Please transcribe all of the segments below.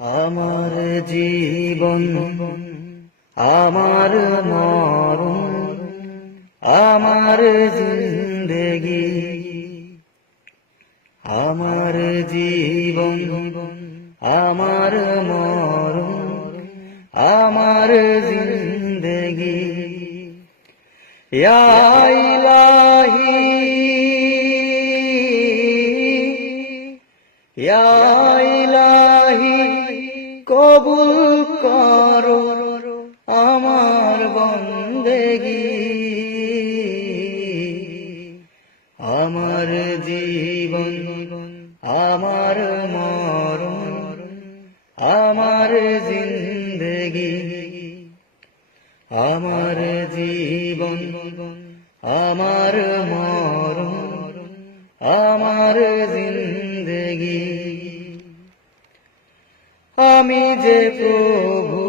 আমার জীবন আমার মরণ আমার জিন্দগি। আমার জীবন আমার মরণ আমার জিন্দগি। ইলাহি ইয়া কবুল করো আমার বন্দেগি। আমার জীবন, আমার মরণ, আমার জিন্দগি। আমার জীবন, আমার মরণ, আমার জিন্দগি। যে প্রভু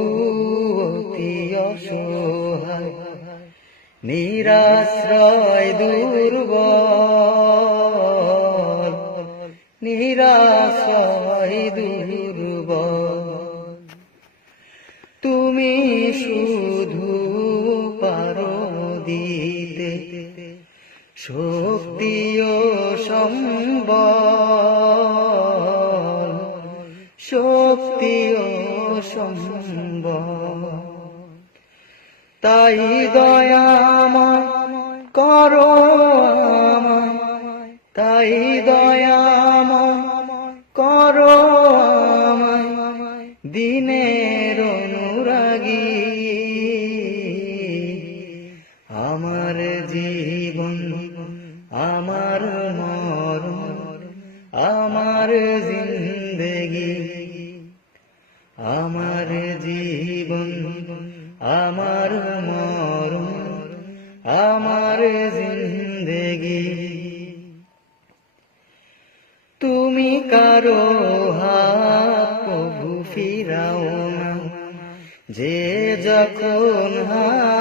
নিরাশ্রয় দুর্বল নিরাশ্রয় দুর্বল। তুমি শুধু পারো দিতে শক্তি ও সম্বল শক্তি সম্বল তাই দয়াময় করো তাই দয়াময় করো আমায়। দিনের অনুরাগী। আমার জীবন, আমার মরণ, আমার জিন্দগি আমার মরণ আমার জিন্দগি। তুমি কারও হাত প্রভু ফিরাও না যে যখন হাত